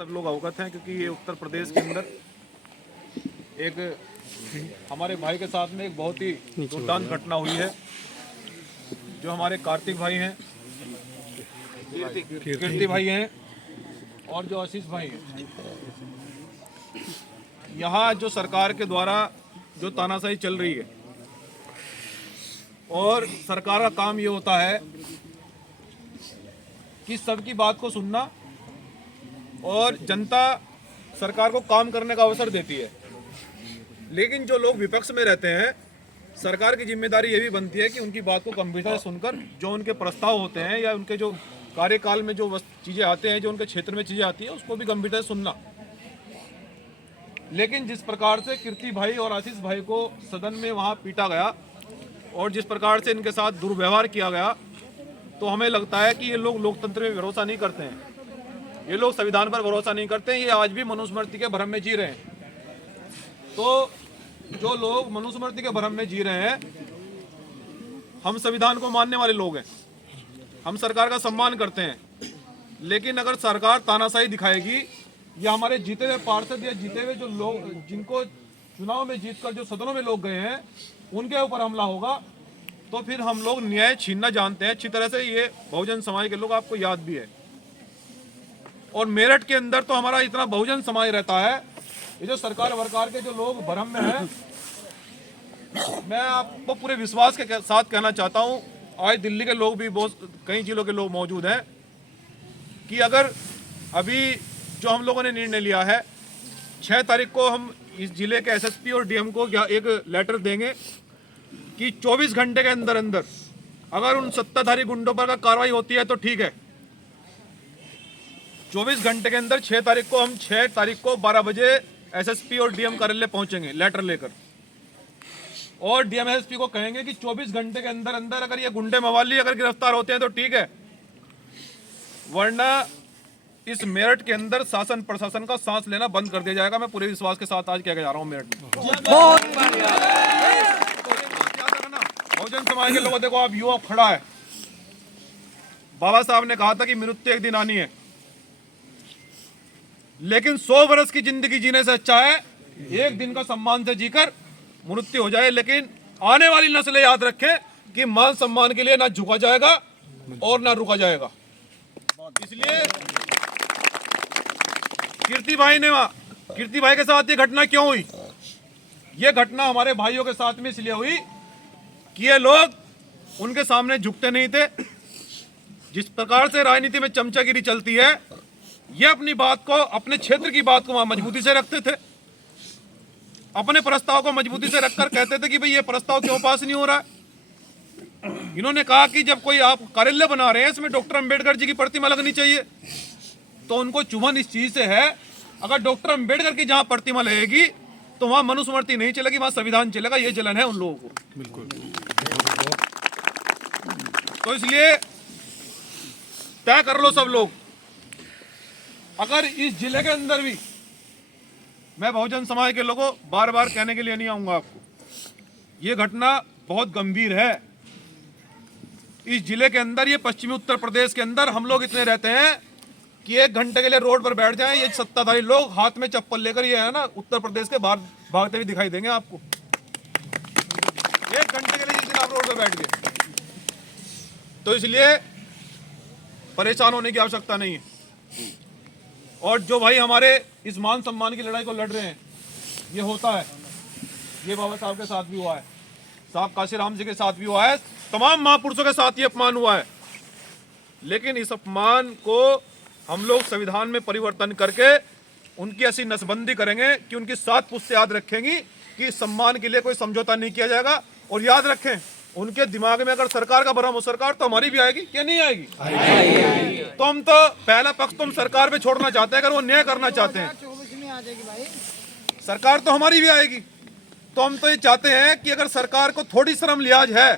सब लोग अवगत हैं क्योंकि ये उत्तर प्रदेश के अंदर एक हमारे भाई के साथ में एक बहुत ही दुर्दांत घटना हुई है। जो हमारे कार्तिक भाई हैं, कीर्ति भाई हैं और जो आशीष भाई हैं, यहाँ जो सरकार के द्वारा जो तानाशाही चल रही है और सरकार का काम ये होता है कि सबकी बात को सुनना और जनता सरकार को काम करने का अवसर देती है। लेकिन जो लोग विपक्ष में रहते हैं, सरकार की जिम्मेदारी ये भी बनती है कि उनकी बात को गंभीरता से सुनकर जो उनके प्रस्ताव होते हैं या उनके जो कार्यकाल में जो चीज़ें आते हैं, जो उनके क्षेत्र में चीज़ें आती हैं, उसको भी गंभीरता से सुनना। लेकिन जिस प्रकार से कीर्ति भाई और आशीष भाई को सदन में वहाँ पीटा गया और जिस प्रकार से इनके साथ दुर्व्यवहार किया गया, तो हमें लगता है कि ये लोग लोकतंत्र में भरोसा नहीं करते हैं, ये लोग संविधान पर भरोसा नहीं करते हैं। ये आज भी मनुस्मृति के भ्रम में जी रहे हैं। तो जो लोग मनुस्मृति के भ्रम में जी रहे हैं, हम संविधान को मानने वाले लोग हैं, हम सरकार का सम्मान करते हैं। लेकिन अगर सरकार तानाशाही दिखाएगी या हमारे जीते हुए पार्षद या जीते हुए जो लोग जिनको चुनाव में जीतकर जो सदनों में लोग गए हैं, उनके ऊपर हमला होगा, तो फिर हम लोग न्याय छीनना जानते हैं अच्छी तरह से। ये बहुजन समाज के लोग, आपको याद भी है। और मेरठ के अंदर तो हमारा इतना बहुजन समाज रहता है। ये जो सरकार वरकार के जो लोग भ्रम में हैं, मैं आपको पूरे विश्वास के साथ कहना चाहता हूँ, आज दिल्ली के लोग भी बहुत कई जिलों के लोग मौजूद हैं, कि अगर अभी जो हम लोगों ने निर्णय लिया है, 6 तारीख को हम इस जिले के एसएसपी और डीएम को एक लेटर देंगे कि 24 घंटे के अंदर अंदर अगर उन सत्ताधारी गुंडों पर कार्रवाई होती है तो ठीक है। 24 घंटे के अंदर 6 तारीख को हम 6 तारीख को 12 बजे एसएसपी और डीएम कार्यालय पहुंचेंगे लेटर लेकर, और डीएम एसएसपी को कहेंगे कि 24 घंटे के अंदर अंदर अगर ये गुंडे मवाली अगर गिरफ्तार होते हैं तो ठीक है, वरना इस मेरठ के अंदर शासन प्रशासन का सांस लेना बंद कर दिया जाएगा। मैं पूरे विश्वास के साथ आज कह के जा रहा हूँ मेरठ में। बहुजन समाज के लोगों, देखो आप युवा खड़ा है, बाबा साहब ने कहा था कि मृत्यु एक दिन आनी है, लेकिन 100 वर्ष की जिंदगी जीने से अच्छा है एक दिन का सम्मान से जीकर मृत्यु हो जाए। लेकिन आने वाली नस्लें याद रखें कि मान सम्मान के लिए ना झुका जाएगा और ना रुका जाएगा। इसलिए कीर्ति भाई के साथ ये घटना क्यों हुई? ये घटना हमारे भाइयों के साथ में इसलिए हुई कि ये लोग उनके सामने झुकते नहीं थे। जिस प्रकार से राजनीति में चमचागिरी चलती है, ये अपनी बात को, अपने क्षेत्र की बात को वहां मजबूती से रखते थे, अपने प्रस्ताव को मजबूती से रखकर कहते थे कि भाई ये प्रस्ताव क्यों पास नहीं हो रहा है। इन्होंने कहा कि जब कोई आप कार्यालय बना रहे हैं, इसमें डॉक्टर अंबेडकर जी की प्रतिमा लगनी चाहिए, तो उनको चुभन इस चीज से है, अगर डॉक्टर अंबेडकर की जहां प्रतिमा लगेगी तो वहां मनुस्मृति नहीं चलेगी, वहां संविधान चलेगा। ये जलन है उन लोगों को। बिल्कुल। तो इसलिए तय कर लो सब लोग, अगर इस जिले के अंदर भी, मैं बहुजन समाज के लोगों बार बार कहने के लिए नहीं आऊंगा आपको, ये घटना बहुत गंभीर है। इस जिले के अंदर, ये पश्चिमी उत्तर प्रदेश के अंदर हम लोग इतने रहते हैं कि 1 घंटे के लिए रोड पर बैठ जाएं, ये सत्ताधारी लोग हाथ में चप्पल लेकर, ये है ना, उत्तर प्रदेश के बाहर भागते हुए दिखाई देंगे आपको। 1 घंटे के लिए जिस दिन आप रोड पर बैठ गए, तो इसलिए परेशान होने की आवश्यकता नहीं है। और जो भाई हमारे इस मान सम्मान की लड़ाई को लड़ रहे हैं, ये होता है, ये बाबा साहब के साथ भी हुआ है, साहब काशीराम जी के साथ भी हुआ है, तमाम महापुरुषों के साथ ये अपमान हुआ है। लेकिन इस अपमान को हम लोग संविधान में परिवर्तन करके उनकी ऐसी नसबंदी करेंगे कि उनकी 7 पुश्तें याद रखेंगी कि सम्मान के लिए कोई समझौता नहीं किया जाएगा। और याद रखें, उनके दिमाग में अगर सरकार का भ्रम हो, सरकार तो हमारी भी आएगी, क्या नहीं आएगी? तो हम तो पहला पक्ष तो हम सरकार पे छोड़ना चाहते हैं, अगर वो न्याय करना चाहते हैं, सरकार तो हमारी भी आएगी। तो हम तो ये चाहते हैं कि अगर सरकार को थोड़ी शर्म लिहाज है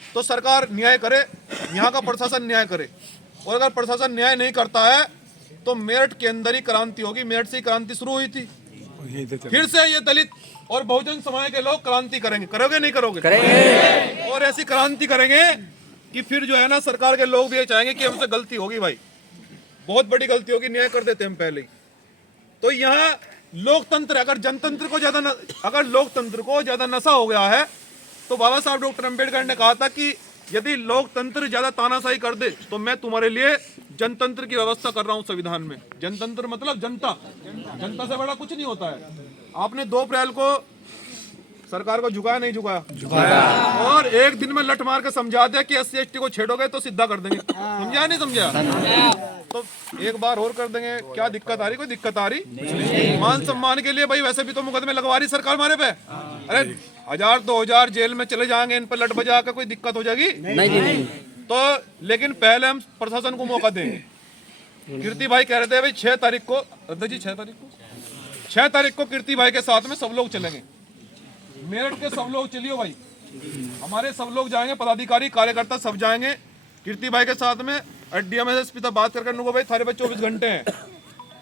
तो सरकार न्याय करे, यहाँ का प्रशासन न्याय करे। और अगर प्रशासन न्याय नहीं करता है तो मेरठ के अंदर ही क्रांति होगी। मेरठ से ही क्रांति शुरू हुई थी, फिर से ये दलित और बहुजन समाज के लोग क्रांति करेंगे। करोगे नहीं करोगे? करेंगे। और ऐसी क्रांति करेंगे कि फिर जो है ना, सरकार के लोग भी ये चाहेंगे कि हमसे गलती होगी भाई, बहुत बड़ी गलती होगी, न्याय कर देते हम पहले ही। तो यहाँ लोकतंत्र, अगर जनतंत्र को ज्यादा अगर लोकतंत्र को ज्यादा नशा हो गया है, तो बाबा साहब डॉक्टर अंबेडकर ने कहा था कि यदि लोकतंत्र ज्यादा तानाशाही कर दे तो मैं तुम्हारे लिए जनतंत्र की व्यवस्था कर रहा हूं संविधान में। जनतंत्र मतलब जनता, जनता से बड़ा कुछ नहीं होता है। आपने 2 अप्रैल को सरकार को झुकाया नहीं झुकाया? झुकाया। और एक दिन में लठ मार के समझा दिया कि SC ST को छेड़ोगे तो सीधा कर देंगे। समझा नहीं समझा? तो एक बार और कर देंगे। क्या दिक्कत आ रही? कोई दिक्कत आ रही? मान सम्मान के लिए भाई वैसे भी तो मुकदमे लगवा रही सरकार हमारे पे। अरे 1000-2000 जेल में चले जाएंगे, इन पर लठ बजा के कोई दिक्कत हो जाएगी? नहीं। तो लेकिन पहले हम प्रशासन को मौका देंगे। कीर्ति भाई कह रहे थे भाई 6 तारीख को, 6 तारीख को कीर्ति भाई के साथ में सब लोग चलेंगे। मेरठ के सब लोग चलियो भाई, हमारे सब लोग जाएंगे, पदाधिकारी कार्यकर्ता सब जाएंगे कीर्ति भाई के साथ में। DM SSP से बात करके उनको भाई थारे पे 24 घंटे हैं,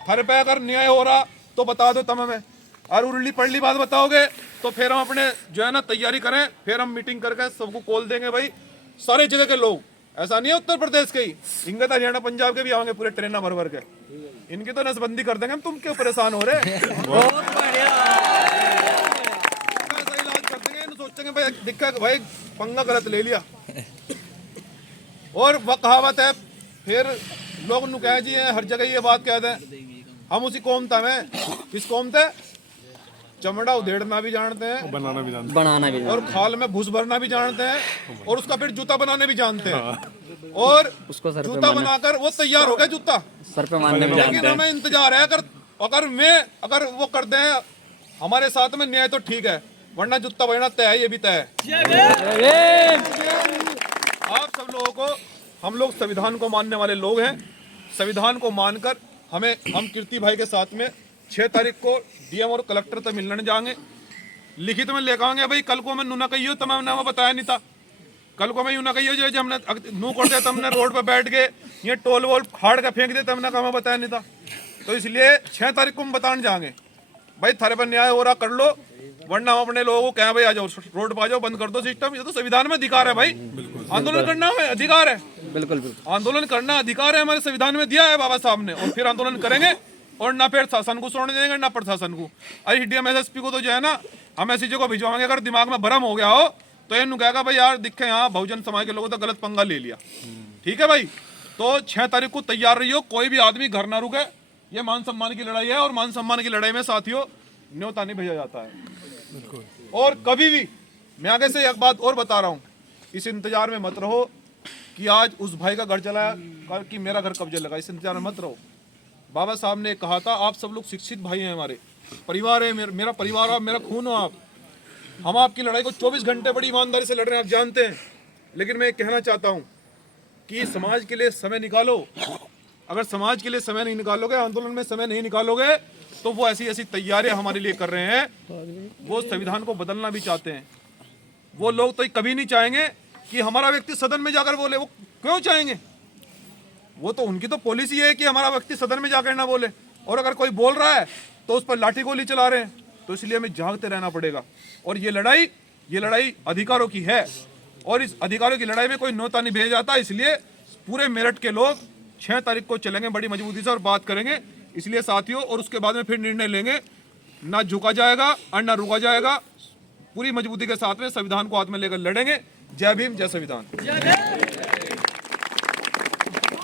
थारे पे अगर न्याय हो रहा तो बता दो तब हमें, और उल्ली पड़ली बात बताओगे तो फिर हम अपने जो है ना तैयारी करें, फिर हम मीटिंग करके सबको कॉल देंगे भाई। सारे जगह के लोग, ऐसा नहीं है उत्तर प्रदेश के ही, इंगे हरियाणा पंजाब के भी आएंगे पूरे ट्रेन भर भर के। इनकी तो नसबंदी कर देंगे हम। तुम क्यों परेशान हो रहे? बहुत बढ़िया, सोचेंगे भाई दिक्का भाई पंगा गलत ले लिया। और वह कहावत है, फिर लोग नु कह जी हर जगह ये बात कह दें, हम उसी कौम था में, किस कौम थे? चमड़ा उधेड़ना भी जानते हैं, बनाना भी जानते हैं, और खाल में भूस भरना भी जानते हैं, और उसका फिर जूता बनाने भी जानते हैं। और उसको जूता बनाकर वो तैयार हो गया, जूता सर पे मारने भी जानते हैं। लेकिन हमें इंतजार है, अगर वो कर दें हमारे साथ में न्याय तो ठीक है, वरना जूता बजना तय है, ये भी तय है। आप सब लोगों को, हम लोग संविधान को मानने वाले लोग हैं, संविधान को मानकर हम कीर्ति भाई के साथ में 6 तारीख को DM और कलेक्टर तक मिलने जाएंगे। लिखित में लेकर आएंगे भाई। कल को मैं नू ना कहियो तो मैं बताया नहीं था, कल को मैं यूं ना कहियो जो हमने नू कर दिया, हमने रोड पर बैठ के ये टोल वोल फाड़ के फेंक दिया, हमने कहा बताया नहीं था। तो इसलिए 6 तारीख को हम बताने जाएंगे भाई, थारे पर न्याय हो रहा कर लो, वरना हम अपने लोगों को कहें भाई आ जाओ रोड पर आ जाओ, बंद कर दो सिस्टम। ये तो संविधान में अधिकार है भाई, आंदोलन करना है अधिकार है, बिल्कुल आंदोलन करना अधिकार है, हमारे संविधान में दिया है बाबा साहब ने। और फिर आंदोलन करेंगे, और ना फिर शासन को छोड़ने देंगे ना प्रशासन को। अरे DM SSP को तो जो है ना हम ऐसी जगह भिजवाएंगे, अगर दिमाग में भ्रम हो गया हो तो ये कहेगा भाई यार दिखे यहाँ बहुजन समाज के लोगों तो गलत पंगा ले लिया। ठीक है भाई, तो 6 तारीख को तैयार रहियो, कोई भी आदमी घर ना रुके। ये मान सम्मान की लड़ाई है, और मान सम्मान की लड़ाई में साथियों न्योता नहीं भेजा जाता है। और कभी भी, मैं आगे से एक बात और बता रहा हूँ, इस इंतजार में मत रहो कि आज उस भाई का घर चलाया कि मेरा घर कब्जे लगा, इस इंतजार में मत रहो। बाबा साहब ने कहा था आप सब लोग शिक्षित भाई हैं, हमारे परिवार है, मेरा परिवार हो, मेरा खून हो आप। हम आपकी लड़ाई को 24 घंटे बड़ी ईमानदारी से लड़ रहे हैं, आप जानते हैं। लेकिन मैं कहना चाहता हूँ कि समाज के लिए समय निकालो। अगर समाज के लिए समय नहीं निकालोगे, आंदोलन में समय नहीं निकालोगे, तो वो ऐसी ऐसी तैयारियां हमारे लिए कर रहे हैं। वो संविधान को बदलना भी चाहते हैं। वो लोग तो कभी नहीं चाहेंगे कि हमारा व्यक्ति सदन में जाकर बोले। वो क्यों चाहेंगे? वो तो उनकी तो पॉलिसी है कि हमारा व्यक्ति सदन में जाकर ना बोले, और अगर कोई बोल रहा है तो उस पर लाठी गोली चला रहे हैं। तो इसलिए हमें जागते रहना पड़ेगा। और ये लड़ाई अधिकारों की है, और इस अधिकारों की लड़ाई में कोई न्योता नहीं भेजा जाता। इसलिए पूरे मेरठ के लोग 6 तारीख को चलेंगे बड़ी मजबूती से और बात करेंगे। इसलिए साथियों, और उसके बाद में फिर निर्णय लेंगे, ना झुका जाएगा और ना रुका जाएगा। पूरी मजबूती के साथ में संविधान को हाथ में लेकर लड़ेंगे। जय भीम, जय संविधान।